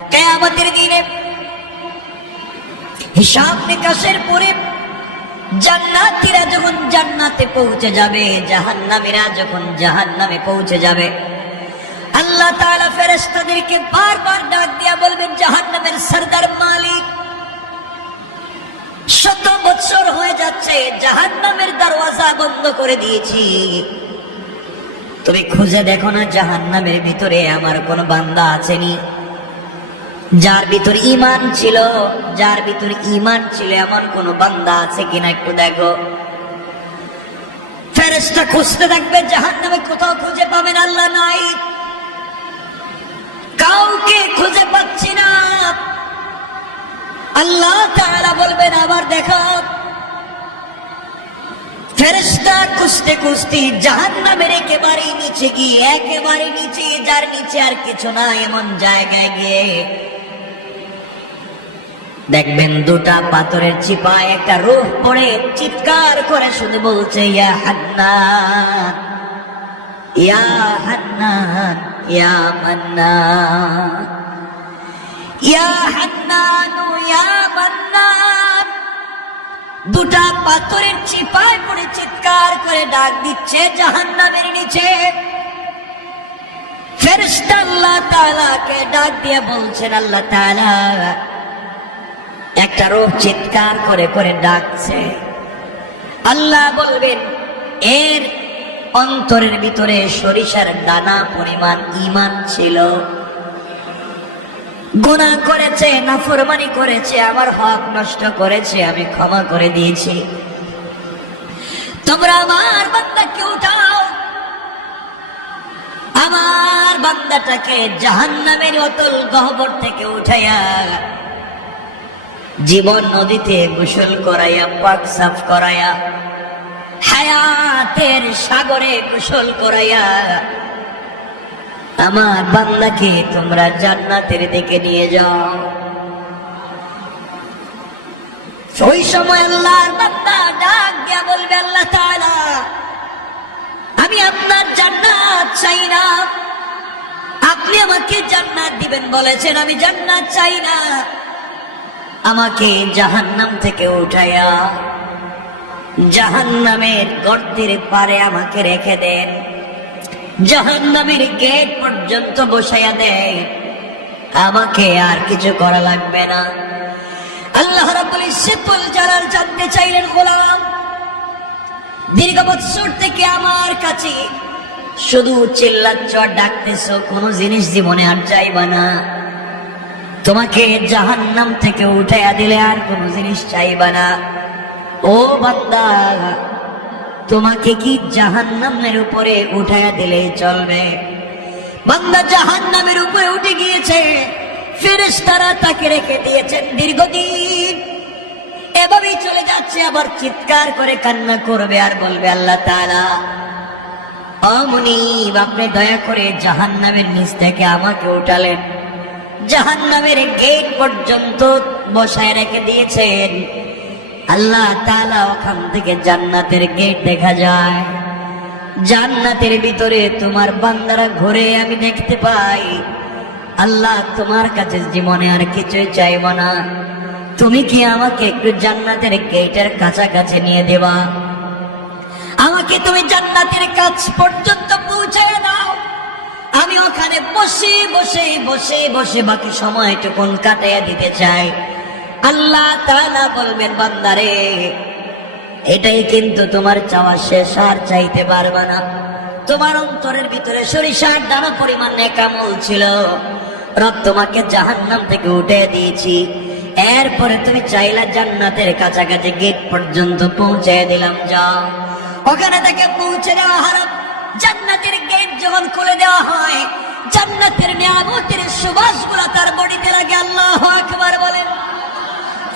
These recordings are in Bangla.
কিয়ামতের দিনে হিসাব নিকাশের পরে জান্নাতীরা যখন জান্নাতে পৌঁছে যাবে, জাহান্নামীরা যখন জাহান্নামে পৌঁছে যাবে, আল্লাহ তাআলা ফেরেশতাদেরকে বারবার ডাক দিয়া বলবেন, জাহান্নামের সরদার মালিক, 100 বছর হয়ে যাচ্ছে জাহান্নামের দরওয়াজা বন্ধ করে দিয়েছি, তুমি খুঁজে দেখো না জাহান্নামের ভিতরে আমার কোন বান্দা আছেনি, যার ভিতর ঈমান ছিল, যার ভিতর ঈমান ছিল এমন কোন বান্দা আছে কিনা একটু দেখো। ফেরেশতা খুঁজতে থাকবে, জাহান্নামে কোথাও খুঁজে পাবেন, আল্লাহ নাই, কাউকে খুঁজে পাচ্ছি না। আল্লাহ তাআলা বলবেন, আবার দেখো। ফেরেশতা খুঁজতে খুঁজতে জাহান্নামের একেবারে নিচে গিয়ে, একেবারে নিচে, যার নিচে আর কিছু না এমন জায়গায় গিয়ে দেখবেন দুটা পাথরের চিপায় একটা রূহ পড়ে চিৎকার করে শুনে বলছে, ইয়া হান্নান, ইয়া হান্নান, ইয়া মান্নান, ইয়া হান্নান, ইয়া মান্নান। দুটা পাথরের চিপায় পড়ে চিৎকার করে ডাক দিচ্ছে জাহান্নামের নিচে। ফেরেশতা আল্লাহ তাআলাকে ডাক দিয়ে বলছেন, আল্লাহ তাআলা একটা রূহ চিৎকার করে করে ডাকছে। আল্লাহ বলবেন, এর অন্তরের ভিতরে সরিষার দানা পরিমাণ ঈমান ছিল, গুনাহ করেছে, নাফরমানি করেছে, আমার হক নষ্ট করেছে, আমি ক্ষমা করে দিয়েছি, তোমরা আমার বান্দাকে উঠাও, আমার বান্দাটাকে জাহান্নামের অতল গহ্বর থেকে উঠাইয়া জীবন নদীতে গোসল করাইয়া, পাক সাফ করাইয়া, হায়াতের সাগরে গোসল করাইয়া আমার বান্দাকে তোমরা জান্নাতের দিকে নিয়ে যাও। ওই সময় আল্লাহর বান্দা ডাক দিয়া বলবে, আল্লাহ তাআলা, আমি আপনার জান্নাত চাই না, আপনি আমাকে জান্নাত দিবেন বলেছেন, আমি জান্নাত চাই না, আমাকে জাহান্নাম থেকে উঠাইয়া জাহান্নামের গর্তের পারে আমাকে রেখে দেন, জাহান্নামের গেট পর্যন্ত বসাইয়া দেন, আমাকে আর কিছু করা লাগবে না। আল্লাহ রাব্বুল ইজ্জতুল জালাল জানতে চাইলেন, গোলাম, দীর্ঘ বছর থেকে আমার কাছে শুধু চিল্লাচ্ছ আর ডাকতেছো, কোন জিনিস জীবনে আর চাইবা না, তোমাকে জাহান্নাম থেকে উঠাইয়া দিলে আর কোন জিনিস চাইবা না, ও বান্দা, তোমাকে কি জাহান্নামের উপরে উঠাইয়া দিলেই চলবে? বান্দা জাহান্নামের উপরে উঠে গিয়েছে, ফেরেশতারা তাকে রেখে দিয়েছেন দীর্ঘদিন, এভাবেই চলে যাচ্ছে, আবার চিৎকার করে কান্না করবে আর বলবে, আল্লাহ তাআলা, ও মুনীব, আপনি দয়া করে জাহান্নামের নিচ থেকে আমাকে উঠালেন, জাহান্নামের গেট পর্যন্ত বসায় রেখে দিয়েছেন। আল্লাহ তাআলা ওখান থেকে জান্নাতের গেট দেখা যায়, জান্নাতের ভিতরে তোমার বান্দারা ঘুরে আমি দেখতে পাই। আল্লাহ, তোমার কাছে জীবনে আর কিছুই চাইব না, তুমি কি আমাকে একটু জান্নাতের গেটের কাছাকাছি নিয়ে দেবা, আমাকে তুমি জান্নাতের কাছ পর্যন্ত পৌঁছায় দাও, আমি ওখানে বসে বসে বসে বসে বাকি সময়টুকুন কাটাইয়া দিতে চাই। আল্লাহ তাআলা বলবেন, বান্দারে, এটাই কিন্তু তোমার চাওয়া শেষ, আর চাইতে পারবা না, তোমার অন্তরের ভিতরে সরিষার দানা পরিমাণ নেক আমল ছিল, রব তোমাকে জাহান্নাম থেকে উঠে দিয়েছি, এরপরে তুমি চাইলা জান্নাতের কাছাকাছি গেট পর্যন্ত পৌঁছে দিলাম, যাও, ওখানে থেকে পৌঁছে দেওয়া হলো। জান্নাতের গেট যখন খুলে দেওয়া হয়, জান্নাতের নিয়ামতের সুবাসগুলো তার বডিতে লাগে, আল্লাহু আকবার বলেন,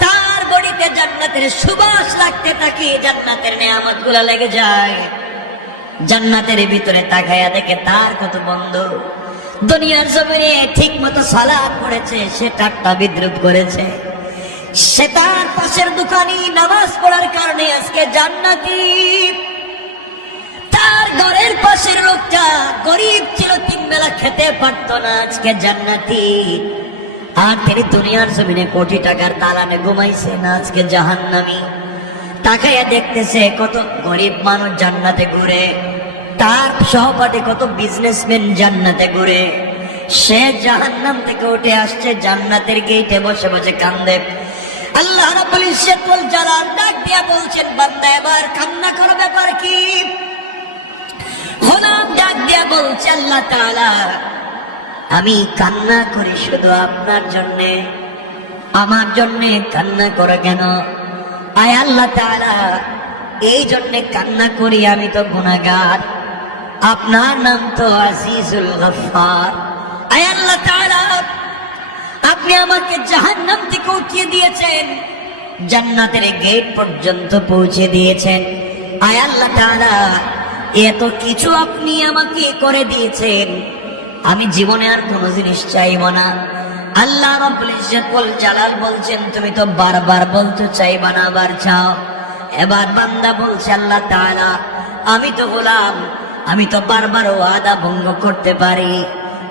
তার বডিতে জান্নাতের সুবাস লাগতে থাকে, জান্নাতের নিয়ামতগুলো লেগে যায়। জান্নাতের ভিতরে তাকায়া দেখে তার কত বন্ধু দুনিয়ার জমিনে ঠিক মতো সালাত পড়েছে, সে ঠাট্টা বিদ্রুপ করেছে, সে তার পাশের দোকানি নামাজ পড়ার কারণে আজকে জান্নাতি, তার ঘরের পাশের লোকটা গরিব ছিল, 3 বেলা খেতে পারতো না, আজকে জান্নাতি। আর তিনি দুনিয়ার জমিনে কোটি টাকার দালানে ঘুমাইছেন, আজকে জাহান্নামী। তাকাইয়া দেখতেছে কত গরিব মানুষ জান্নাতে ঘুরে, তার সহপাঠী কত বিজনেসম্যান জান্নাতে ঘুরে, সে জাহান্নাম থেকে উঠে আসছে জান্নাতের গেটে বসে বসে কান্দে। আল্লাহ রাব্বুল ইজ্জত ওয়াল জালাল ডাক দিয়া বলছেন, বান্দা এবার কান্না করো, ব্যাপার কি? গোলাম ডাক দিয়া বলছে, আল্লাহ তাআলা আমি কান্না করি শুধু আপনার জন্যে, আমার জন্যে কান্না করে কেন? আয় আল্লাহ তাআলা এই জন্যে কান্না করি, আমি তো গুনাহগার, আপনার নাম তো আজিজুল গফফার। আয় আল্লাহ তাআলা আপনি আমাকে জাহান্নাম থেকে উঠিয়ে দিয়েছেন, জান্নাতের গেট পর্যন্ত পৌঁছে দিয়েছেন। আয় আল্লাহ তাআলা এত কিছু আপনি আমাকে করে দিয়েছেন, আমি জীবনে আর কোনো জিনিস চাইব না। আল্লাহ রাব্বুল ইজ্জত ওয়াল জালাল বলছেন, তুমি তো বারবার বলতে চাইবা না, আবার চাও। এবার বান্দা বলছে, আল্লাহ তাআলা আমি তো গোলাম, আমি তো বারবার ওয়াদা ভঙ্গ করতে পারি,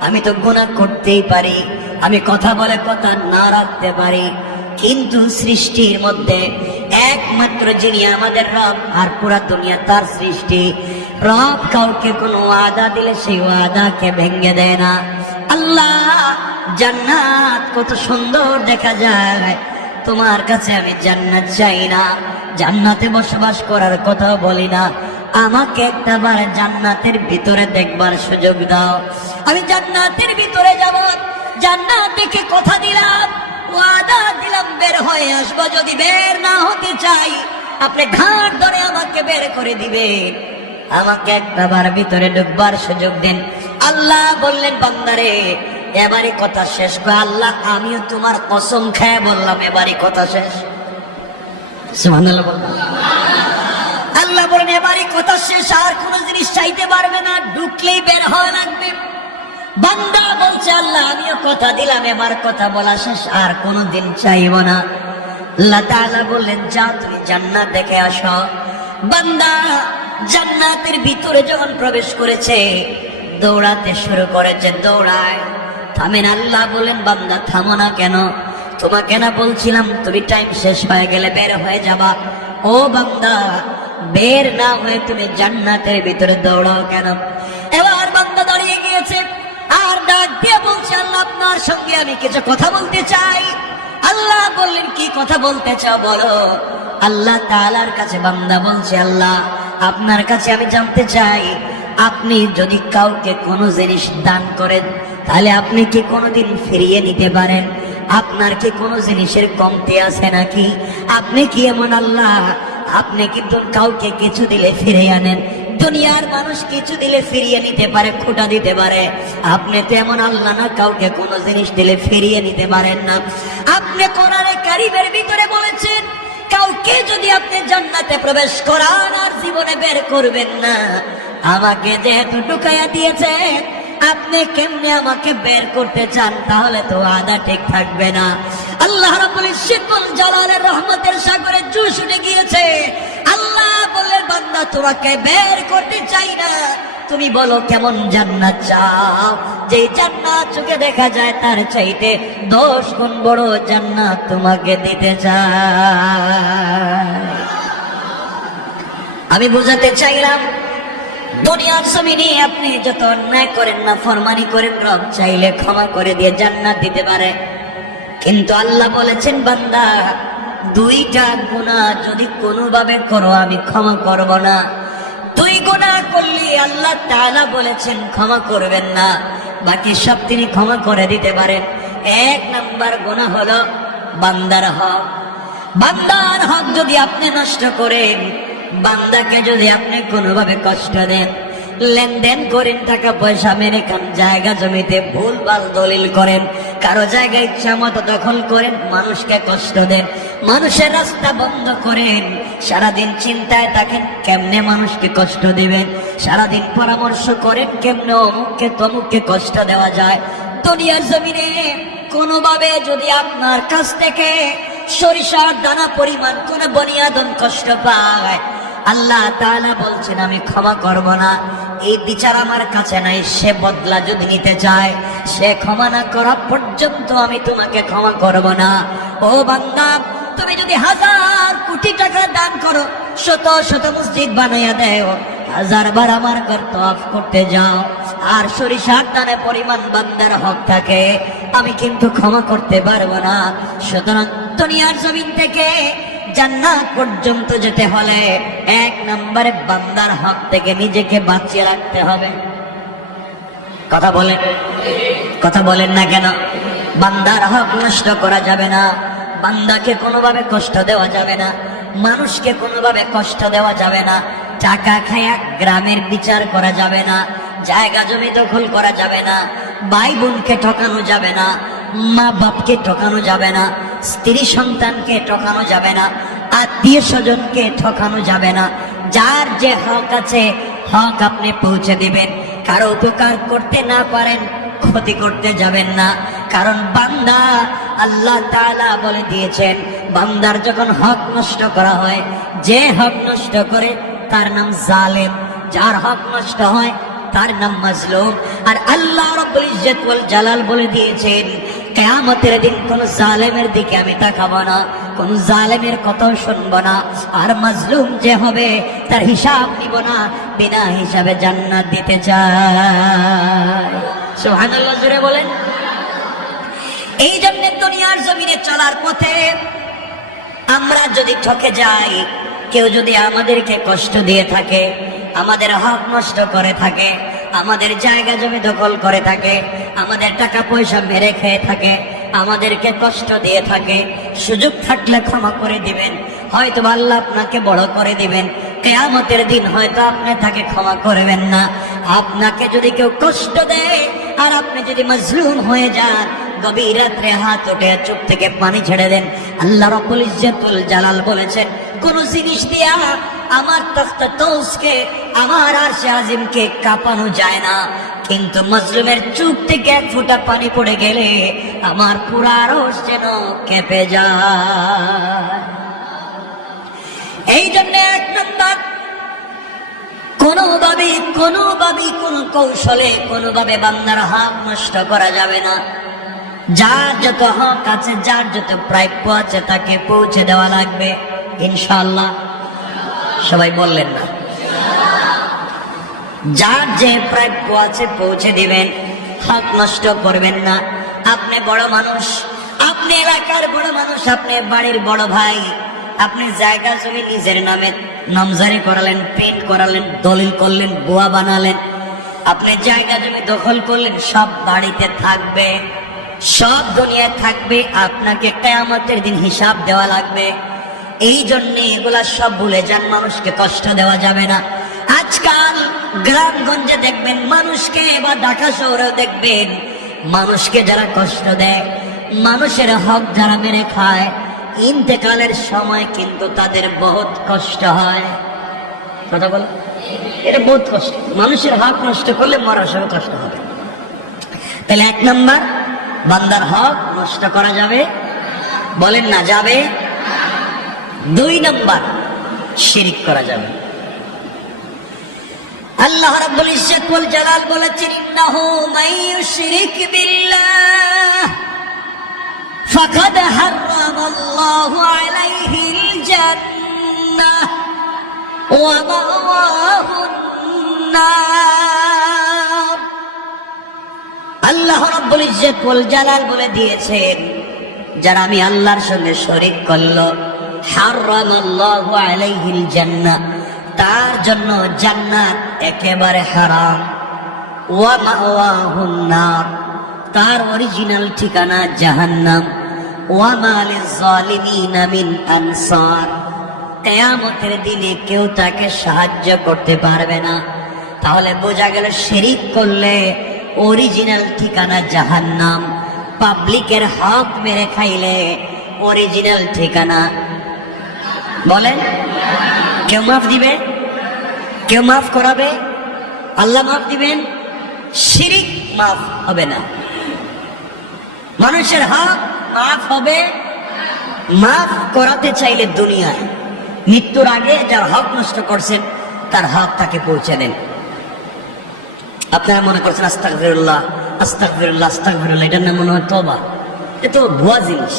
আমি তো গুনাহ করতেই পারি, আমি কথা বলে কথা না রাখতে পারি, কিন্তু সৃষ্টির মধ্যে একমাত্র যিনি আমাদের রব আর পুরা দুনিয়া তার সৃষ্টি, রব কাউকে কোনো ওয়াদা দিলে সেই ওয়াদাকে ভেঙে দেয় না। আল্লাহ জান্নাত কত সুন্দর দেখা যায়, তোমার কাছে আমি জান্নাত চাই না, জান্নাতে বসবাস করার কথা বলি না, আমাকে একটাবার জান্নাতের ভিতরে দেখবার সুযোগ দাও, আমি জান্নাতের ভিতরে যাব, জান্নাত দেখে কথা দিলাম, ওয়াদা দিলাম বের হয়ে আসবো, যদি বের না হতে চাই আপনি ঘাট ধরে আমাকে বের করে দিবেন, আমাকে একটাবার ভিতরে ঢুকবার সুযোগ দেন। আল্লাহ বললেন, বান্দারে এবারে কথা শেষ করে। আল্লাহ আমিও তোমার কসম খেয়ে বললাম এবারে কথা শেষ। সুবহানাল্লাহ বললাম। আল্লাহ বলেন এবারে কথা শেষ, আর কোন জিনিস চাইতে পারবে না, ঢুকলেই বের হওয়া লাগবে। বান্দা বলছে, আল্লাহ আমিও কথা দিলাম, এবার কথা বলা শেষ, আর কোনদিন চাইব না। আল্লাহ তাআলা বললেন, যা তুমি জান্নাত দেখে আসো। বান্দা জান্নাতের ভিতরে যখন প্রবেশ করেছে, দৌড়াতে শুরু করেছে, দৌড়ায়। থামেন। আল্লাহ বলেন, বান্দা থামো না কেন? তোমাকে না বলছিলাম তুমি টাইম শেষ হয়ে গেলে বের হয়ে যাবা? ও বান্দা, বের না হয়ে তুমি জান্নাতের ভিতরে দৌড়াও কেন? এবার বান্দা দাঁড়িয়ে গিয়েছে আর ডাক দিয়ে বলছে, আল্লাহ আপনার সঙ্গে আমি কিছু কথা বলতে চাই। আল্লাহ বললেন, কি কথা বলতে চাও বলো। আল্লাহ তাআলার কাছে বান্দা বলছে, আল্লাহ আপনার কাছে আমি জানতে চাই, আপনি যদি কাউকে কোনো জিনিস দান করেন তাহলে আপনি কি কোনোদিন ফিরিয়ে নিতে পারেন? আপনার কি কোনো জিনিসের কমতি আছে নাকি? আপনি কি এমন আল্লাহ, আপনি কিন্তু কাউকে কিছু দিলে ফিরে আনেন? দুনিয়ার মানুষ কিছু দিলে ফিরিয়ে নিতে পারে, খোটা দিতে পারে, আপনি তো এমন আল্লাহ না, কাউকে কোনো জিনিস দিলে ফিরিয়ে নিতে পারেন না। আপনি কোরআনে কারীমের ভিতরে বলেছেন, কাউকে যদি আপনি জান্নাতে প্রবেশ করান আর জীবনে বের করবেন না, আমাকে যেহেতু ঢুকাইয়া দিয়েছেন, আপনি কেমনে আমাকে বের করতে চান? তাহলে তো আদা ঠিক থাকবে না। আল্লাহ রাব্বুল ইজ্জত ওয়াল জালালের রহমতের সাগরে জোশ উঠে গিয়েছে। আল্লাহ বলে, বান্দা তোমাকে বের করতে চাই না, তুমি বলো কেমন জান্নাত চাও, যে জান্নাত চোখে দেখা যায় তার চাইতে 10 গুণ বড় জান্নাত তোমাকে দিতে চাই। আমি বুঝাতে চাইলাম, দুনিয়ার জমিনে আপনি যত অন্যায় করেন না, ফরমানি করেন, রব চাইলে ক্ষমা করে দিয়ে জান্নাত দিতে পারে। কিন্তু আল্লাহ বলেছেন, বান্দা 2টা গুনাহ যদি কোনোভাবে করো আমি ক্ষমা করব না। 2 গুনাহ করলে আল্লাহ তাআলা বলেছেন ক্ষমা করবেন না, বাকি সব তিনি ক্ষমা করে দিতে পারেন। 1 নাম্বার গুনাহ হলো বান্দার হক। বান্দার হক যদি আপনি নষ্ট করেন, বান্দাকে যদি আপনি কোনোভাবে কষ্ট দেন, লেনদেন করেন, টাকা পয়সা মেরে খান, জায়গা জমিতে ভুলভাল দলিল করেন, কারো জায়গায় ইচ্ছা মতো দখল করেন, মানুষকে কষ্ট দেন, মানুষের রাস্তা বন্ধ করেন, সারাদিন চিন্তায় থাকেন কেমনে মানুষকে কষ্ট দিবেন, সারাদিন পরামর্শ করেন কেমনে অমুককে তমুককে কষ্ট দেওয়া যায়। দুনিয়ার জমিনে কোনোভাবে যদি আপনার কাছ থেকে সরিষার দানা পরিমাণ কোন বনি আদম কষ্ট পায়, আল্লাহ তাআলা বলছেন আমি ক্ষমা করব না। এই বিচার আমার কাছে নাই। সে বদলা যদি নিতে চায়, সে ক্ষমা না করা পর্যন্ত আমি তোমাকে ক্ষমা করব না। ও বান্দা, তুমি যদি 1000 কোটি টাকা দান করো, শত শত মসজিদ বানাইয়া দেও, 1000 বার আমার ঘর তওয়াফ করতে যাও, আর সরিষার দানে পরিমাণ বান্দার হক থাকে, আমি কিন্তু ক্ষমা করতে পারবো না। সুতরাং দুনিয়ার জমিন থেকে জান্নাত পর্যন্ত যেতে হলে 1 নম্বরে বান্দার হক থেকে নিজেকে বাঁচিয়ে রাখতে হবে। কথা বলেন না কেন? বান্দার হক নষ্ট করা যাবে না, বান্দাকে কোনোভাবে কষ্ট দেওয়া যাবে না, মানুষকে কোনোভাবে কষ্ট দেওয়া যাবে না, টাকা খায়া গ্রামের বিচার করা যাবে না, জায়গা জমি দখল করা যাবে না, ভাই বোনকে ঠকানো যাবে না, মা বাপকে ঠকানো যাবে না, স্ত্রী সন্তানকে ঠকানো যাবে না, আত্মীয় স্বজনকে ঠকানো যাবে না। যার যে হক আছে হক আপনি পৌঁছে দিবেন। কারো উপকার করতে না পারেন, ক্ষতি করতে যাবেন না। কারণ বান্দা, আল্লাহ তাআলা বলে দিয়েছেন, বান্দার যখন হক নষ্ট করা হয়, যে হক নষ্ট করে তার নাম জালেম, যার হক নষ্ট হয় তার নাম মাজলুম। আর আল্লাহ রাব্বুল ইজ্জত ওয়াল জালাল বলে দিয়েছেন, কিয়ামতের দিন কোন জালেমের দিকে আমি তাকাবো না, কোন জালেমের কথা শুনবো না, আর মাজলুম যে হবে তার হিসাব নিব না, বিনা হিসাবে জান্নাত দিতে চাই। সুবহানাল্লাহ, জোরে বলেন। এই জন্য দুনিয়ার জমিনে চলার পথে আমরা যদি ঠকে যাই, কেউ যদি আমাদেরকে কষ্ট দিয়ে থাকে, আমাদের হক নষ্ট করে থাকে, আমাদের জায়গা জমি দখল করে থাকে, আমাদের টাকা পয়সা মেরে খেয়ে থাকে, আমাদেরকে কষ্ট দিয়ে থাকে, সুযোগ থাকলে ক্ষমা করে দিবেন। হয়তো আল্লাহ আপনাকে বড় করে দিবেন, কিয়ামতের দিন হয়তো আপনি তাকে ক্ষমা করবেন না। আপনাকে যদি কেউ কষ্ট দেয় আর আপনি যদি মাজলুম হয়ে যান, গভীর রাত্রে হাত উঠে চোখ থেকে পানি ছেড়ে দেন। আল্লাহ রাব্বুল ইজ্জতুল জালাল বলেছেন, কোন জিনিস দিয়া আমার তখতে তৌসকে, আমার আরশে আজিমকে কাঁপানো যায় না, কিন্তু মাজলুমের চোখ থেকে 1 ফোঁটা পানি পড়ে গেলে আমার পুরা আরশ যেন কেঁপে যায়। এই জন্য 1 নম্বর, কোনোভাবে কোন কৌশলে কোনোভাবে বান্দার হক নষ্ট করা যাবে না। যার যত হক আছে, যার যত প্রাপ্য আছে তাকে পৌঁছে দেওয়া লাগবে, ইনশাআল্লাহ। সবাই বললেন না? যার যে প্রাপ্য আছে পৌঁছে দিবেন, হক নষ্ট করবেন না। আপনি বড় মানুষ, আপনি এলাকার বড় মানুষ, আপনি বাড়ির বড় ভাই, আপনি জায়গা জমি নিজের নামে নামজারি করালেন, প্রিন্ট করালেন, দলিল করলেন, বুয়া বানালেন, আপনি জায়গা জমি দখল করলেন, সব বাড়িতে থাকবে, সব দুনিয়ায় থাকবে, আপনাকে কিয়ামতের দিন হিসাব দেওয়া লাগবে। এই জন্য এগুলা সব ভুলে যান, মানুষকে কষ্ট দেওয়া যাবে না। আজকাল গ্রামগঞ্জে দেখবেন মানুষকে, বা ঢাকা শহরেও দেখবেন মানুষকে যারা কষ্ট দেয়, মানুষের হক যারা মেরে খায়, ইন্তেকালের সময় কিন্তু তাদের বহুত কষ্ট হয়। কথা বল, এটা বহুত কষ্ট। মানুষের হক নষ্ট করলে মরার সময় কষ্ট হবে। তাহলে 1 নম্বর, বান্দার হক নষ্ট করা যাবে, বলেন না যাবে। 2 নম্বর, শিরক করা যাবে। আল্লাহ রাব্বুল ইজ্জত ওয়াল জালাল বলেছেন, ইন্নাহু মাইয়ুশরিক বিল্লাহ ফাকাদ হারামাল্লাহু আলাইহিল জান্নাহ ওয়া মাওয়াহুন নার। আল্লাহ রাব্বুল ইজ্জত ওয়াল জালাল বলে দিয়েছেন, যারা আমি আল্লাহর সঙ্গে শরীক করলো, হারামাল্লাহু আলাইহিল জান্নাহ, তার জন্য জান্নাত একেবারে হারাম। ওয়া মাওয়াহুন নার, তার অরিজিনাল ঠিকানা জাহান্নাম। ওয়া মা লিয-যালিমিনা মিন আনসার, কিয়ামতের দিনে কেউ তাকে সাহায্য করতে পারবে না। তাহলে বোঝা গেল, শিরক করলে অরিজিনাল ঠিকানা জাহান্নাম, পাবলিকের হক মেরে খাইলে অরিজিনাল ঠিকানা, বলেন, কেউ মাফ দিবে? কেউ মাফ করাবে? আল্লাহ মাফ দিবেন? শিরক মাফ হবে না। মানুষের হক মাফ হবে, মাফ করাতে চাইলে দুনিয়ায় মৃত্যুর আগে যার হক নষ্ট করছেন তার হক তাকে পৌঁছে দেন। আপনারা মনে করছেন আস্তাগফিরুল্লাহ আস্তাগফিরুল্লাহ আস্তাগফিরুল্লাহ, এটার নাম মনে হয় তওবা। এ তো ভুয়া জিনিস।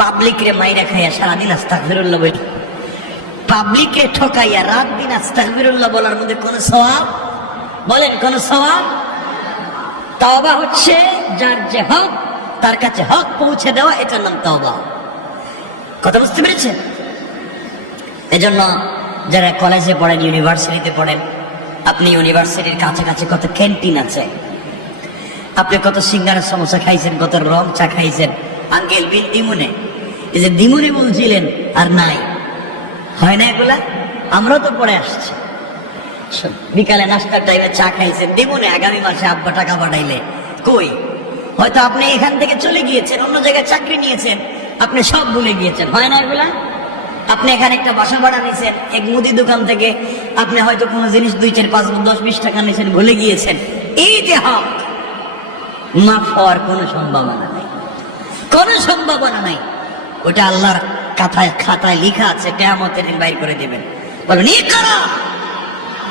পাবলিক রে মাইরা খাইয়া সারাদিন আস্তাগফিরুল্লাহ বলি, পাবলিকে ঠকাইয়া রাত দিন আস্তাগফিরুল্লাহ বলার মধ্যে কোন সওয়াব? বলেন কোন সওয়াব? তওবা হচ্ছে যার যে হক তার কাছে হক পৌঁছে দেওয়া, এটার নাম তওবা। কথা বুঝতে পেরেছেন? এজন্য যারা কলেজে পড়েন, ইউনিভার্সিটিতে পড়েন, আপনি ইউনিভার্সিটির কাছাকাছি কত ক্যান্টিন আছে, আপনি কত সিঙ্গারা সমোসা খাইছেন, কত রং চা খাইছেন। আঙ্কেল বিল দিমুনে, এই যে দিমুনে বলছিলেন আর নাই, হয় না এগুলা? আমরাও তো পড়ে আসছি। বিকালে নাস্তার টাইমে চা খাইছেন দিমুনে, আগামী মাসে আব্বা টাকা পাঠাইলে কই? হয়তো আপনি এখান থেকে চলে গিয়েছেন, অন্য জায়গায় চাকরি নিয়েছেন, আপনি সব ভুলে গিয়েছেন, হয় না এগুলা? আপনি এখানে একটা বাসা ভাড়া নিয়েছেন, এক মুদি দোকান থেকে আপনি হয়তো কোনো জিনিস 2, 4, 5, 10, 20 টাকা নিয়েছেন, ভুলে গিয়েছেন। এই যে হক, মাফ হওয়ার কোনো সম্ভাবনা নাই, কোনো সম্ভাবনা নাই। ওটা আল্লাহর খাতায় লেখা আছে, কিয়ামতের দিন বাইর করে দিবেন। বলবেন ইকরা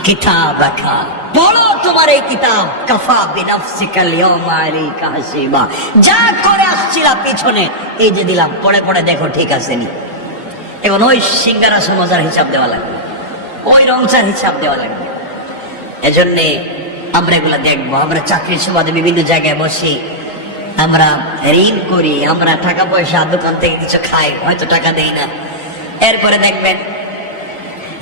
কিতাবাকা, পড়ো তোমার এই কিতাব, কাফা বিনাফসিকাল ইয়াওমা আলাইকা হাসিবা। যা করে আসছিলা পিছনে, এই যে দিলাম, পড়ে পড়ে দেখো ঠিক আছে নি। এখন ওই সিঙ্গারা সমোসার হিসাব দেওয়া লাগবে, ওই রংচার হিসাব দেওয়া লাগবে। এজন্যে আমরা এগুলা দেখবো। আমরা চাকরির সুবাদে বিভিন্ন জায়গায় বসি, আমরা ঋণ করি, আমরা টাকা পয়সা দোকান থেকে কিছু খাই, হয়তো টাকা দেই না। এরপরে দেখবেন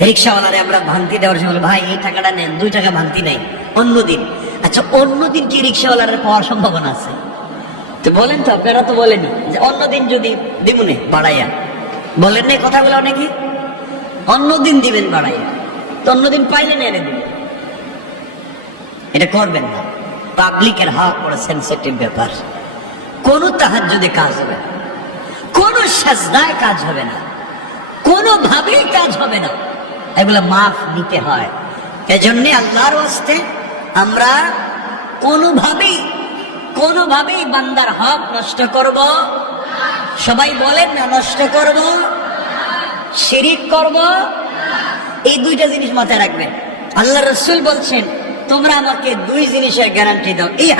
রিক্সাওয়ালারে আমরা ভাঙতি দেওয়ার সময়, ভাই এই টাকাটা নেন, 2 টাকা ভাঙতি নেই অন্যদিন। আচ্ছা, অন্যদিন কি রিক্সাওয়ালারে পাওয়ার সম্ভাবনা আছে? তো বলেন তো, আপনারা তো বলেনি যে অন্যদিন যদি দিমুনে বাড়াইয়া, বলেন না কথাগুলো অনেকে? অন্যদিন দিবেন বাড়াইয়া, তো অন্যদিন পাইলে না এনে দিবেন। এটা করবেন না। পাবলিকের হক বড় সেন্সিটিভ ব্যাপার। কোন তাহাজ্জুদে কাজ হবে না, কোন সাজদায় কাজ হবে না, কোনোভাবেই কাজ হবে না। এগুলো মাফ নিতে হয়। এজন্য আল্লাহর ওয়াস্তে আমরা কোনোভাবেই বান্দার হক নষ্ট করব। সবাই বলেন না, নষ্ট করব, শিরিক করব। এই 2টা জিনিস মাথায় রাখবেন। আল্লাহ রাসূল বলছেন, তোমরা আমাকে 2 জিনিসের গ্যারান্টি দাও। এই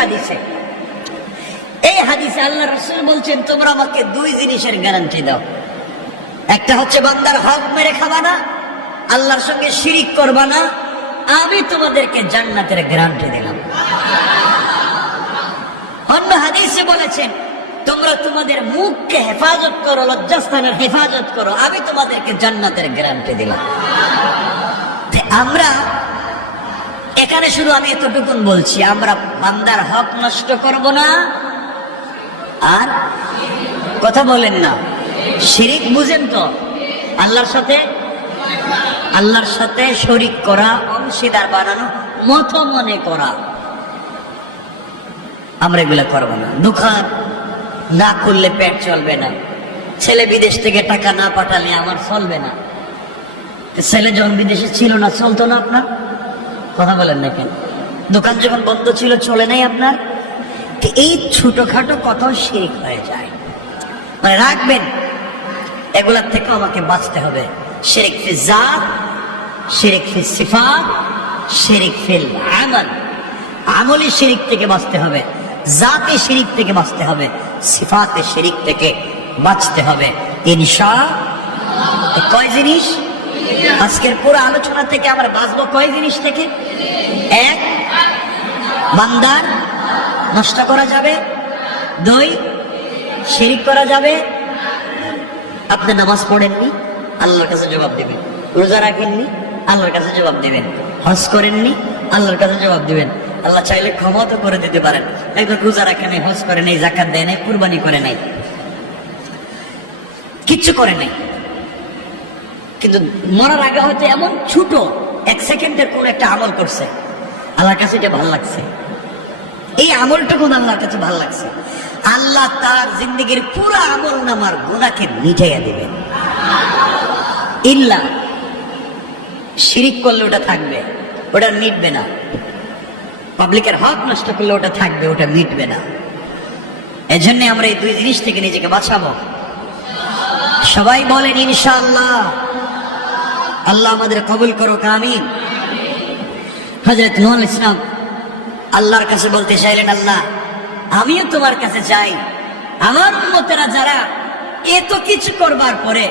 হাদিসে আল্লাহ রাসূল বলছেন, তোমরা আমাকে 2 জিনিসের গ্যারান্টি দাও। একটা হচ্ছে বান্দার হক মেরে খাবা না, আল্লাহর সঙ্গে শিরিক করবা না, আমি তোমাদেরকে জান্নাতের গ্যারান্টি দিলাম। অন্য হাদিসে বলেছেন, তোমরা তোমাদের মুখকে হেফাজত করো, লজ্জাস্থানের হেফাজত করো, আমি তোমাদেরকে জান্নাতের গ্যারান্টি দিলাম। আমরা এখানে শুধু আমি এতটুকুন বলছি, আমরা বান্দার হক নষ্ট করব না। আর কথা বলেন না, শিরিক বুঝেন তো? আল্লাহর সাথে শরীক করা, অংশীদার বানানো, মত মনে করা, আমরা এগুলা করবো না। দোকান না করলে পেট চলবে না, ছেলে বিদেশ থেকে টাকা না পাঠালে আমার চলবে না। ছেলে যখন বিদেশে ছিল না, চলতো না আপনার? কথা বলেন না কেন? দোকান যখন বন্ধ ছিল, চলে নাই আপনার? এই ছোটখাটো কত শিরিক হয়ে যায়। মানে রাখবেন, এগুলার থেকে আমাকে বাঁচতে হবে। শিরিক ফি জাত, শিরিক ফি সিফাত, শিরিক ফিল আমাল। আমলি শিরিক থেকে বাঁচতে হবে, জাতে শিরিক থেকে বাঁচতে হবে, সিফাতে শিরিক থেকে বাঁচতে হবে ইনশাআল্লাহ। কয় জিনিস? আজকের পুরো আলোচনা থেকে আমরা বাঁচবো কয় জিনিস থেকে? 1, বান্দার নষ্ট করা যাবে। 2, শিরিক করা যাবে। আপনি নামাজ পড়েননি, আল্লাহর কাছে জবাব দেবেন। রোজা রাখেননি, আল্লাহর কাছে জবাব দেবেন। হজ করেননি, আল্লাহর কাছে জবাব দিবেন। আল্লাহ চাইলে ক্ষমা তো করে দিতে পারেন। একবার রোজা রাখে নাই, হজ করে নাই, যাকাত দেয় নাই, কুরবানি করে নাই, কিচ্ছু করে নাই, কিন্তু মরার আগে হয়তো এমন ছোট 1 সেকেন্ডের কোন একটা আমল করছে, আল্লাহর কাছে এটা ভালো লাগছে। এই আমলটুকু আল্লাহর কাছে ভালো লাগছে। আল্লাহ তার জিন্দগির পুরো আমল নামার গুনাহকে মিটাইয়া দিবেন। ইল্লা শিরিক করলে ওটা থাকবে, ওটা মিটবে না। পাবলিকের হক নষ্ট করলে ওটা থাকবে, ওটা মিটবে না। এজন্য আমরা এই 2 জিনিস থেকে নিজেকে বাঁচাবো। সবাই বলেন ইনশাআল্লাহ। আল্লাহ আমাদের কবুল করুক, আমিন। হযরত নূহ আলাইহিস সালাম আল্লাহর কাছে বলতে চাইলেন, আল্লাহ আমিও তোমার কাছে চাই, আমার উম্মতেরা যারা এত কিছু করবার পরে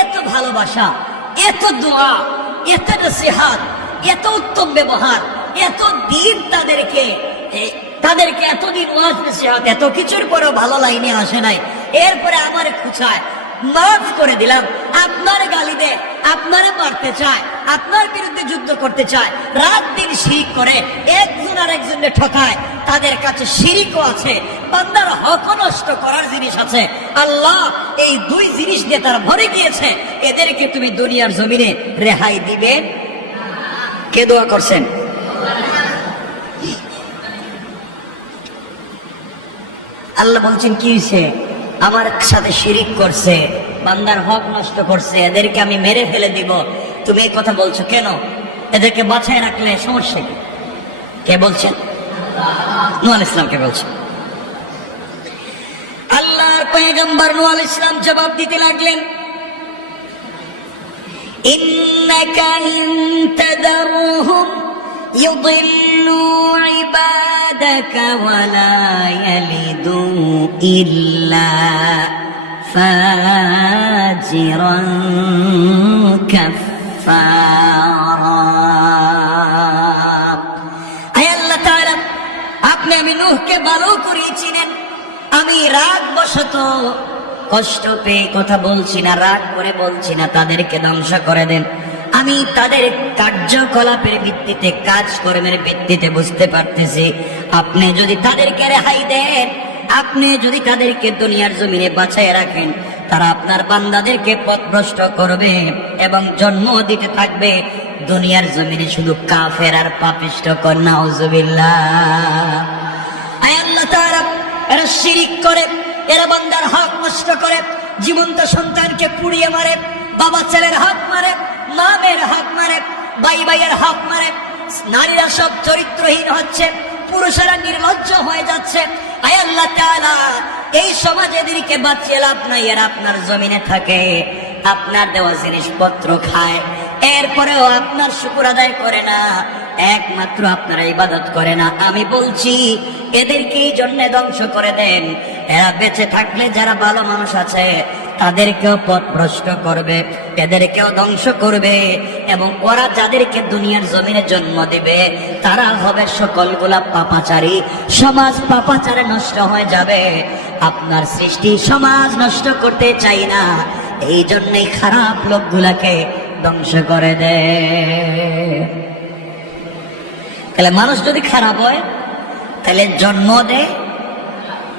এত ভালোবাসা, এত দোয়া, এত নসিহত, এত উত্তম ব্যবহার, এত দিন তাদেরকে এতদিন ওয়াজ নসিহত এত কিছুর পরেও ভালো লাইনে আসে নাই, এরপরে আমার খুঁচায় মাফ করে দিলাম, আপনার গালি দেয়, আপনারে মারতে চায়, আপনার বিরুদ্ধে যুদ্ধ করতে চায়, রাত দিন শিরিক করে, একজন আর একজনের ঠকায়, তাদের কাছে শিরিকও আছে, বান্দার হক নষ্ট করার জিনিস আছে। আল্লাহ এই দুই জিনিস দিয়ে তারা ভরে গিয়েছে, এদেরকে তুমি দুনিয়ার জমিনে রেহাই দিবে? কে দোয়া করছেন? আল্লাহ বলছেন কি হয়েছে? আমার সাথে শিরিক করছে, বান্দার হক নষ্ট করছে, এদেরকে আমি মেরে ফেলে দিব। তুমি এই কথা বলছো কেন? এদেরকে বাঁচায় রাখলে সমস্যা কি? কে বলছেন? নূহ আলাইহিস সালামকে বলছেন। আল্লাহর পয়গম্বর নূহ আলাইহিস সালাম জবাব দিতে লাগলেন, ইন্নাকা ইন তাদারহুম ইউদিল্লু ইবাদাকা ওয়া লা ইয়ালিদু ইল্লা ফাজিরান কাফফারা। আয় আল্লাহ তাআলা, আপনি আমি নূহকে ভালো করে চিনেন, আমি রাগ বশত কষ্ট পেয়ে কথা বলছি না, রাগ করে বলছি না তাদেরকে ধ্বংস করে দেন। আমি তাদের কার্যকলাপের ভিত্তিতে, কাজকর্মের ভিত্তিতে বুঝতে পারতেছি, আপনি যদি তাদেরকে রেহাই দেন, আপনি যদি তাদেরকে দুনিয়ার জমিনে বাঁচায় রাখেন, তারা আপনার বান্দাদেরকে পথভ্রষ্ট করবে এবং জন্ম দিতে থাকবে দুনিয়ার জমিনে শুধু কাফের আর পাপিষ্ঠ। নাউজুবিল্লাহ। আয় আল্লাহ তাআলা, এরা শিরিক করে, এরা বান্দার হক নষ্ট করে, জীবন্ত সন্তানকে পুড়িয়ে মারে, বাবা ছেলের হক মারে, মা মেয়ের হক মারে, ভাই ভাইয়ের হক মারে, নারীরা সব চরিত্রহীন হচ্ছে, পুরুষেরা নির্লজ্জ হয়ে যাচ্ছে। আয় আল্লাহ তাআলা, এই সমাজে এদেরকে বাঁচিয়ে লাভ নাই, এরা আপনার জমিনে থাকে, আপনার দেওয়া জিনিসপত্র খায়, এরপরেও আপনার শুকর আদায় করে না, একমাত্র আপনারা ইবাদত করে না। আমি বলছি এদেরকে এই জন্য ধ্বংস করে দেন, এরা বেঁচে থাকলে যারা ভালো মানুষ আছে তাদেরকেও পথভ্রষ্ট করবে, এদেরকেও ধ্বংস করবে, এবং ওরা যাদেরকে দুনিয়ার জমিনে জন্ম দিবে তারা হবে সকলগুলা পাপাচারী, সমাজ পাপাচারে নষ্ট হয়ে যাবে। আপনার সৃষ্টি সমাজ নষ্ট করতে চাই না, এই জন্যই খারাপ লোকগুলাকে ধ্বংস করে দেয়। তাহলে মানুষ যদি খারাপ হয় তাহলে জন্ম দেয়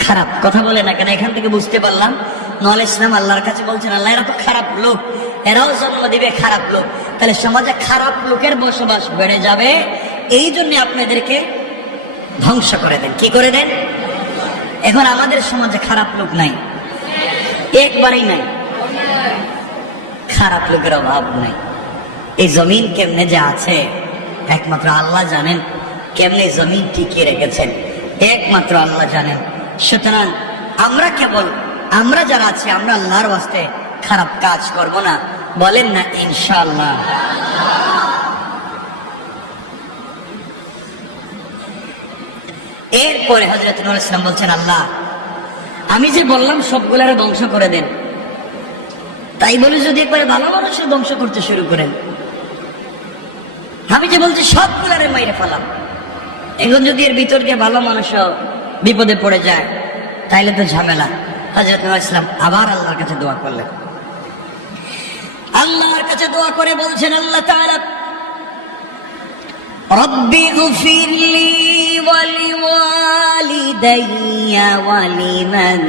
খারাপ। কথা বলে না কেন? এখান থেকে বুঝতে পারলাম নূহ আলাইহিস সালাম আল্লাহর কাছে বলছেন, আল্লাহ এরা তো খারাপ লোক, এরাও জন্ম দিবে খারাপ লোক, তাহলে সমাজে খারাপ লোকের বসবাস বেড়ে যাবে, এই জন্য আপনাদেরকে ধ্বংস করে দেন। কি করে দেন? এখন আমাদের সমাজে খারাপ লোক নাই, একবারেই নাই, খারাপ লোকের অভাব নাই। এই জমিন কেমনে যে আছে একমাত্র আল্লাহ জানেন, কেমনে জমিন টিকিয়ে রেখেছেন একমাত্র আল্লাহ জানেন। সুতরাং আমরা যারা আছি, আমরা আল্লাহর ওয়াস্তে খারাপ কাজ করব না, বলেন না ইনশাআল্লাহ। এরপরে হযরত নূহ আলাইহিস সালাম বলছেন, আল্লাহ আমি যে বললাম সবগুলারে ধ্বংস করে দেন, তাই বলে যদি একবারে ভালো মানুষও ধ্বংস করতে শুরু করেন, আমি যে বলছি সবগুলারে মাইরে ফেলাম, এখন যদি এর ভিতর দিয়ে ভালো মানুষও বিপদে পড়ে যায় তাইলে তো ঝামেলা। হযরত নূহ আলাইহিস সালাম আবার আল্লাহর কাছে দোয়া করলেন, আল্লাহর কাছে দোয়া করে বলছেন, আল্লাহ তাআলা রব্বি গফিরলি ওয়া লিওয়ালিদাইয়া ওয়া লিমান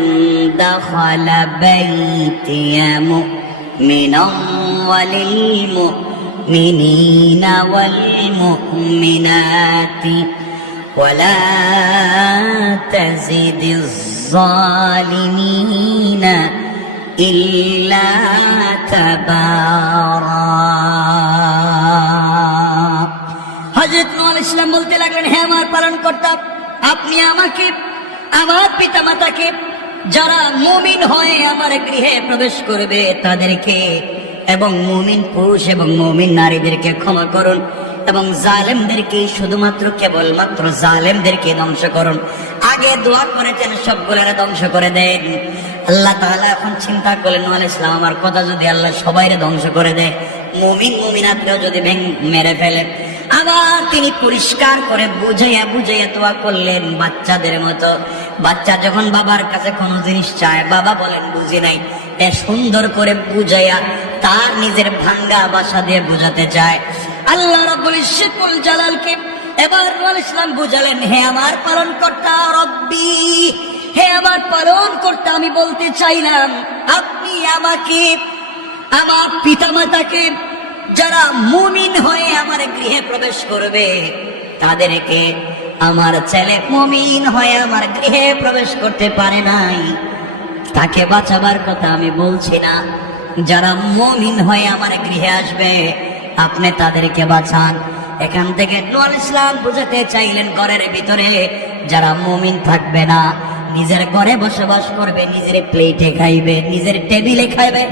দাখালা বাইতিয়া মুমিনান ওয়া লিল মুমিনিনা ওয়াল মুমিনাতি ওয়া লা তাজিদিজ জালিমিনা ইল্লা তাবারা। হযরত নূহ আলাইহিস সালাম বলতে লাগলেন, হে আমার পালনকর্তা, আপনি আমাকে, আমার পিতামাতাকে, যারা মুমিন হয়ে আমার গৃহে প্রবেশ করবে তাদেরকে, এবং মুমিন পুরুষ এবং মুমিন নারীদেরকে ক্ষমা করুন, এবং জালেমদেরকে শুধুমাত্র কেবলমাত্র জালেমদেরকে ধ্বংস করুন। আগে দোয়া করেছেন সবগুলোরা ধ্বংস করে দেন। আল্লাহ তাআলা এখন চিন্তা করলেন, নূহ আলাইহিস সালাম আমার কথা যদি আল্লাহ সবাইরে ধ্বংস করে দেয়, মুমিন মুমিনাতকেও যদি মেরে ফেলে। আবার তিনি পরিষ্কার করে বুঝাইয়া বুঝাইয়া দোয়া করলেন বাচ্চাদের মতো। বাচ্চা যখন বাবার কাছে কোনো জিনিস চায়, বাবা বলেন বুঝি নাই, এ সুন্দর করে বুঝাইয়া তার নিজের ভাঙ্গা ভাষা দিয়ে বুঝাতে চায়। আল্লাহ রাব্বুল ইজ্জতুল জালালকে এবার নূহ আলাইহিস সালাম বুঝালেন, হে আমার পালনকর্তা রব্বি, হে আমার পালনকর্তা, আমি বলতে চাইলাম আপনি আমাকে, আমার পিতামাতাকে, যারা মুমিন হয়ে আমার গৃহে প্রবেশ করবে তাদেরকে, আমার ছেলে মুমিন হয়ে আমার গৃহে প্রবেশ করতে পারে নাই, তাকে বাঁচাবার কথা আমি বলছি না। যারা মুমিন হয়ে আমার গৃহে আসবে আপনি তাদেরকে বাঁচান। এখান থেকে নূহ আলাইহিস সালাম বুঝাতে চাইলেন ঘরের ভিতরে যারা মুমিন থাকবে না, নিজের ঘরে বসবাস করবে, নিজের প্লেটে খাইবে, নিজের টেবিলে খাইবে,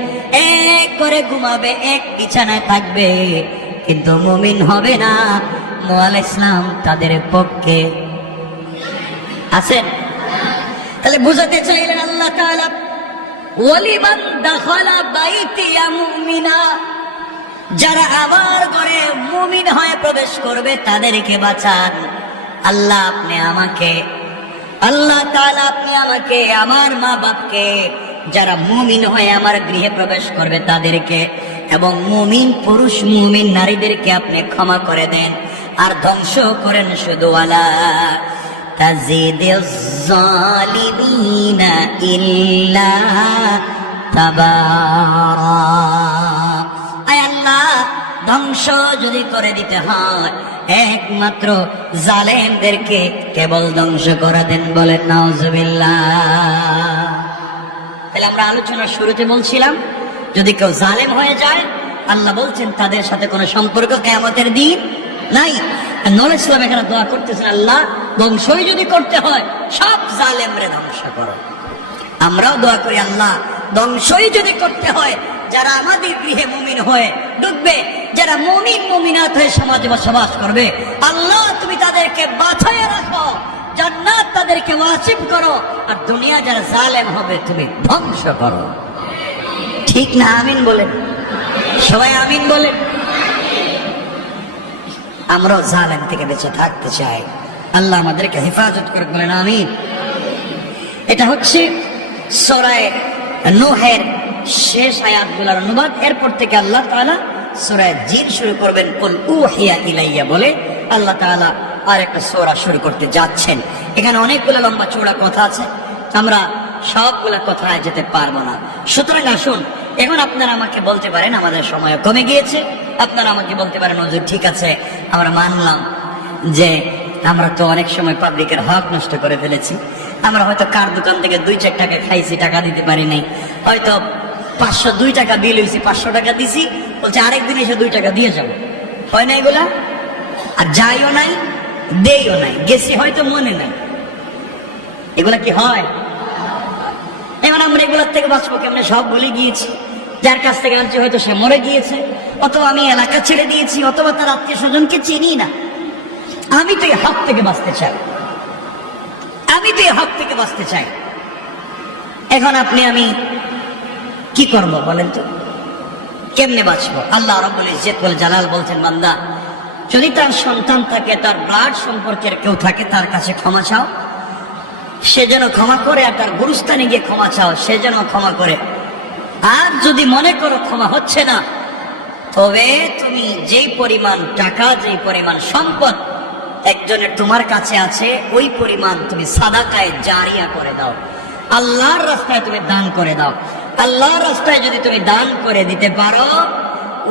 এক করে ঘুমাবে, এক বিছানায় থাকবে, কিন্তু মুমিন হবে না, নূহ আলাইহিস সালাম তাদের পক্ষে আছেন। তাহলে বুঝাতে চাইলেন আল্লাহ তাআলা, ওয়ালিমান দাখালা বাইতিয়া মুমিনা, যারা আমার ঘরে মুমিন হয়ে প্রবেশ করবে তাদেরকে বাঁচান। আল্লাহ আপনি আমাকে, আল্লাহ তাআলা আপনি আমাকে, আমার মা বাপকে, যারা মুমিন হয়ে আমার গৃহে প্রবেশ করবে তাদেরকে, এবং মুমিন পুরুষ মুমিন নারীদেরকে আপনি ক্ষমা করে দেন। আর ধ্বংস করেন শুধু ওয়ালা তাজিদিজ জালিমিনা ইল্লা তাবারা। আয় আল্লাহ, ধ্বংস যদি করে দিতে হয় একমাত্র জালেমদেরকে কেবল ধ্বংস করে দেন, বলেন নাউজুবিল্লাহ। তাহলে আমরা আলোচনার শুরুতে বলছিলাম যদি কেউ জালেম হয়ে যায় আল্লাহ বলছেন তাদের সাথে কোনো সম্পর্ক কিয়ামতের দিন নাই। নূহ আলাইহিস সালাম এখানে দোয়া করতেছেন, আল্লাহ ধ্বংসই যদি করতে হয় সব জালেমরে ধ্বংস করো। আমরাও দোয়া করি, আল্লাহ ধ্বংসই যদি করতে হয় যারা আমাদের গৃহে মুমিন হয়ে ঢুকবে, যারা মুমিন মুমিনাত হয়ে সমাজে বসবাস করবে, আল্লাহ তুমি তাদেরকে বাঁচাইয়া রাখো, জান্নাত তাদেরকে ওয়াজিব করো, আর দুনিয়া যারা জালেম হবে তুমি ধ্বংস করো। ঠিক না? আমিন বলেন সবাই, আমিন বলেন। আমরাও জালেম থেকে বেঁচে থাকতে চাই, আল্লাহ আমাদেরকে হেফাজত করে, বলেন আমিন। এটা হচ্ছে সূরা নূহের শেষ আয়াতগুলোর অনুবাদ। এরপর থেকে আল্লাহ তাআলা সূরা জিন শুরু করবেন, কুল উহিয়া ইলাইয়া বলে আল্লাহ তাআলা আর একটা সূরা শুরু করতে যাচ্ছেন। এখানে অনেকগুলো লম্বা চওড়া কথা আছে, আমরা সবগুলা কথায় যেতে পারবো না। সুতরাং আসুন, এখন আপনারা আমাকে বলতে পারেন আমাদের সময় কমে গিয়েছে, আপনারা আমাকে বলতে পারেন হুজুর ঠিক আছে আমরা মানলাম যে আমরা তো অনেক সময় পাবলিকের হক নষ্ট করে ফেলেছি, আমরা হয়তো কার দোকান থেকে 2-4 টাকা খাইছি, টাকা দিতে পারি নাই, হয়তো 502 টাকা বিল হয়েছে, 500 টাকা দিছি, বলছে আরেকদিন এসে 2 টাকা দিয়ে যাবো, হয় না এগুলা? আর যাইও নাই দেইও নাই, গেছি হয়তো মনে নাই, এগুলা কি হয়? এখন আমরা এগুলোর থেকে বাঁচবো কেমনে? সব ভুলে গিয়েছি, যার কাছ থেকে আনছি হয়তো সে মরে গিয়েছে, অথবা আমি এলাকা ছেড়ে দিয়েছি, অথবা তার আত্মীয় স্বজনকে চিনি না। আমি তো এই হক থেকে বাঁচতে চাই, আমি তো এই হক থেকে বাঁচতে চাই। এখন আপনি আমি কি করব বলেন তো? কেমনে বাঁচবো? আল্লাহ রাব্বুল ইজ্জতুল জালাল বলছেন, বান্দা যদি তার সন্তান থাকে, তার ব্লাড সম্পর্কের কেউ থাকে, তার কাছে ক্ষমা চাও, সে যেন ক্ষমা করে, আর তার গুরুস্থানে গিয়ে ক্ষমা চাও, সে যেন ক্ষমা করে। আর যদি মনে করো ক্ষমা হচ্ছে না, তবে তুমি যেই পরিমাণ টাকা, যেই পরিমাণ সম্পদ একজনের তোমার কাছে আছে, ওই পরিমাণ তুমি সাদাকায়ে জারিয়া করে দাও, আল্লাহর রাস্তায় তুমি দান করে দাও। আল্লাহর রাস্তায় যদি তুমি দান করে দিতে পারো,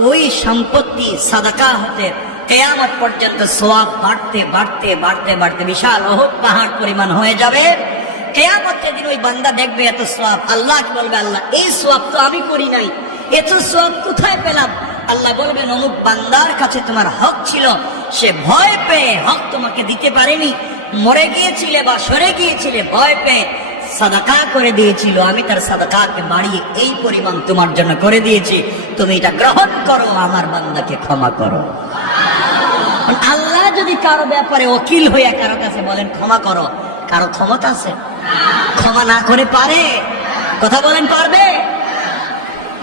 ওই সম্পত্তি সাদাকা হতে কিয়ামত পর্যন্ত সওয়াব বাড়তে বাড়তে বাড়তে বাড়তে বিশাল উহুদ পাহাড় পরিমাণ হয়ে যাবে। কিয়ামতের দিন ওই বান্দা দেখবে এত সওয়াব, আল্লাহকে বলবে, আল্লাহ এই সওয়াব তো আমি করি নাই, এত সওয়াব কোথায় পেলাম? আল্লাহ বলবেন, অমুক বান্দার কাছে তোমার হক ছিল, সে ভয় পেয়ে হক তোমাকে দিতে পারেনি, মরে গিয়েছিলে বা সরে গিয়েছিলে, ভয় পেয়ে সাদাকা করে দিয়েছিল, আমি তার সাদাকাকে বাড়িয়ে এই পরিমাণ তোমার জন্য করে দিয়েছি, তুমি এটা গ্রহণ করো, আমার বান্দাকে ক্ষমা করো। আল্লাহ যদি কারো ব্যাপারে ওকিল হইয়া কারো কাছে বলেন ক্ষমা করো, কারো ক্ষমতা আছে? ক্ষমা না করে পারে? কথা বলেন পারবে?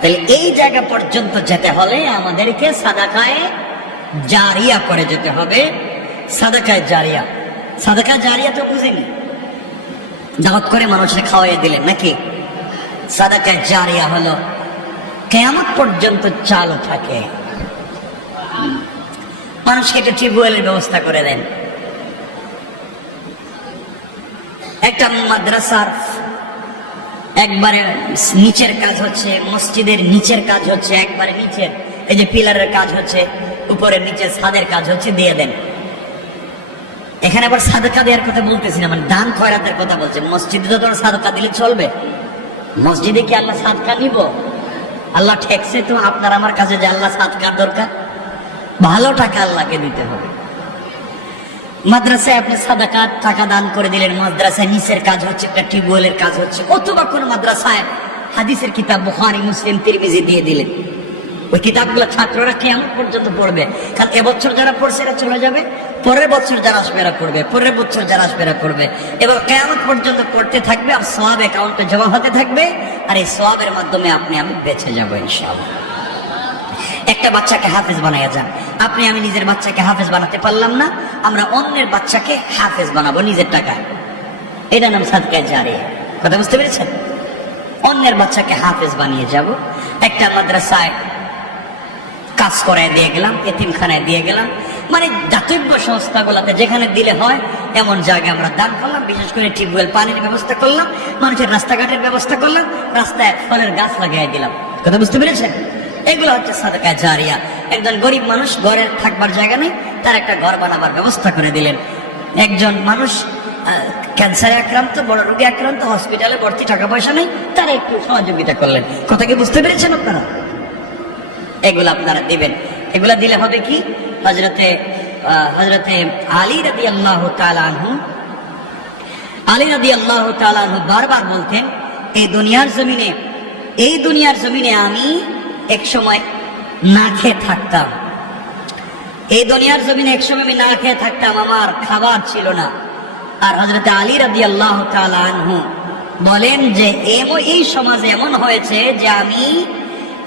তাহলে এই জায়গা পর্যন্ত যেতে হলে আমাদেরকে সাদাকায়ে জারিয়া করে যেতে হবে। সাদাকায়ে জারিয়া, সাদাকা জারিয়া তো বুঝেনি, দাওয়াত করে মানুষের খাওয়াই দিলেন নাকি? সাদাকায়ে জারিয়া হলো কিয়ামত পর্যন্ত চালু থাকে। মানুষকে একটা টিউবওয়েলের ব্যবস্থা করে দেন, একটা মাদ্রাসার একবারে নিচের কাজ হচ্ছে, মসজিদের নিচের কাজ হচ্ছে, একবারে নিচের এই যে পিলারের কাজ হচ্ছে, উপরের নিচের ছাদের কাজ হচ্ছে, দিয়ে দেন। এখানে আবার সাদকা দেওয়ার কথা বলতেছি না, মানে দান খয়রাতের কথা বলছে। মসজিদে তো তোর সাদকা দিলে চলবে? মসজিদে কি আল্লাহ সাদকা নিব? আল্লাহ ঠেকছে তো আপনার আমার কাছে যে আল্লাহ সাদকার দরকার? ভালো টাকা আল্লাহকে দিতে হবে। মাদ্রাসায় আপনি সাদাকা টাকা দান করে দিলেন, মাদ্রাসায় নিচের কাজ হচ্ছে, একটা টিউবওয়েলের কাজ হচ্ছে, অথবা কোন মাদ্রাসায় হাদিসের কিতাব বুখারী, মুসলিম, তিরমিজি দিয়ে দিলেন। ওই কিতাবগুলো ছাত্ররা কিয়ামত পর্যন্ত পড়বে, কারণ এবছর যারা পড়ছে এরা চলে যাবে, পরের বছর যারা আসবে এরা পড়বে, পরের বছর যারা আসবে এরা পড়বে, এবং কিয়ামত পর্যন্ত পড়তে থাকবে, আর সওয়াব অ্যাকাউন্টে জমা হতে থাকবে, আর এই সওয়াবের মাধ্যমে আপনি আমি বেঁচে যাবো ইনশাআল্লাহ। একটা বাচ্চাকে হাফেজ বানাইয়া যান। আপনি আমি নিজের বাচ্চাকে হাফেজ বানাতে পারলাম না, আমরা অন্যের বাচ্চাকে হাফেজ বানাবো নিজের টাকায়, এটা নাম সাদকায়ে জারিয়া। কথা বুঝতে পেরেছেন? অন্যের বাচ্চাকে হাফেজ বানিয়ে যাব। একটা মাদ্রাসায় কাজ করায় দিয়ে গেলাম, এতিমখানায় দিয়ে গেলাম, মানে দাতব্য সংস্থাগুলোতে যেখানে দিলে হয় এমন জায়গায় আমরা দান করলাম। বিশেষ করে টিউবওয়েল, পানির ব্যবস্থা করলাম, মানুষের রাস্তাঘাটের ব্যবস্থা করলাম, রাস্তায় ফলের গাছ লাগিয়ে দিলাম। কথা বুঝতে পেরেছেন? এগুলো হচ্ছে সাদাকায়ে জারিয়া। একজন গরিব মানুষ, ঘরের থাকবার জায়গা নেই, তার একটা ঘর বানাবার ব্যবস্থা করে দিলেন। একজন মানুষ ক্যান্সারে আক্রান্ত, বড় রোগে আক্রান্ত, হসপিটালে ভর্তি, টাকা পয়সা নেই, তারা একটু সহযোগিতা করলেন। কথা কি বুঝতে পেরেছেন আপনারা? এগুলো আপনারা দিবেন। এগুলা দিলে হবে কি? হযরতে আলী রাদিয়াল্লাহু তাআলা আনহু, আলী রাদিয়াল্লাহু তাআলা আনহু বারবার বলতেন, এই দুনিয়ার জমিনে আমি এক সময় না খেয়ে থাকতাম, এই দুনিয়ার জমিনে এক সময় আমি না খেয়ে থাকতাম, আমার খাবার ছিল না। আর হযরত আলী রাদিয়াল্লাহু তাআলা আনহু বলেন যে এই সমাজে এমন হয়েছে যে আমি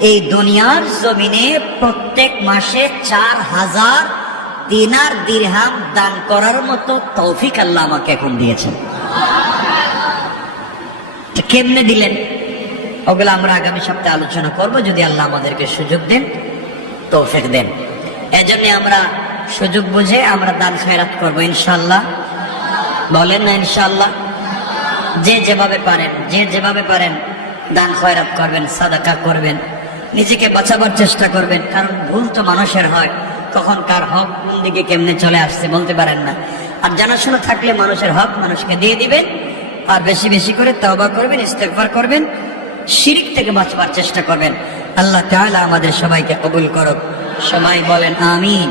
এই দুনিয়ার জমিনে প্রত্যেক মাসে 4000 দিনার দিরহাম দান করার মতো তৌফিক আল্লাহ আমাকে এখন দিয়েছেন। কেমনে দিলেন ওগুলো আমরা আগামী সপ্তাহে আলোচনা করব, যদি আল্লাহ আমাদেরকে সুযোগ দেন, তৌফিক দেন। এজন্য আমরা সুযোগ বুঝে আমরা দান খয়রাত করবো ইনশাআল্লাহ। বলেন না ইনশাআল্লাহ? যে যেভাবে পারেন দান খয়রাত করবেন, সাদাকা করবেন, নিজেকে বাঁচাবার চেষ্টা করবেন। কারণ ভুল তো মানুষের হয়, কখন কার হক কোন দিকে কেমনে চলে আসছে বলতে পারেন না। আর জানাশোনা থাকলে মানুষের হক মানুষকে দিয়ে দিবেন, আর বেশি বেশি করে তওবা করবেন, ইস্তেগফার করবেন, শিরক থেকে বাঁচবার চেষ্টা করবেন। আল্লাহ তাআলা আমাদের সবাইকে কবুল করুক। সবাই বলেন আমিন।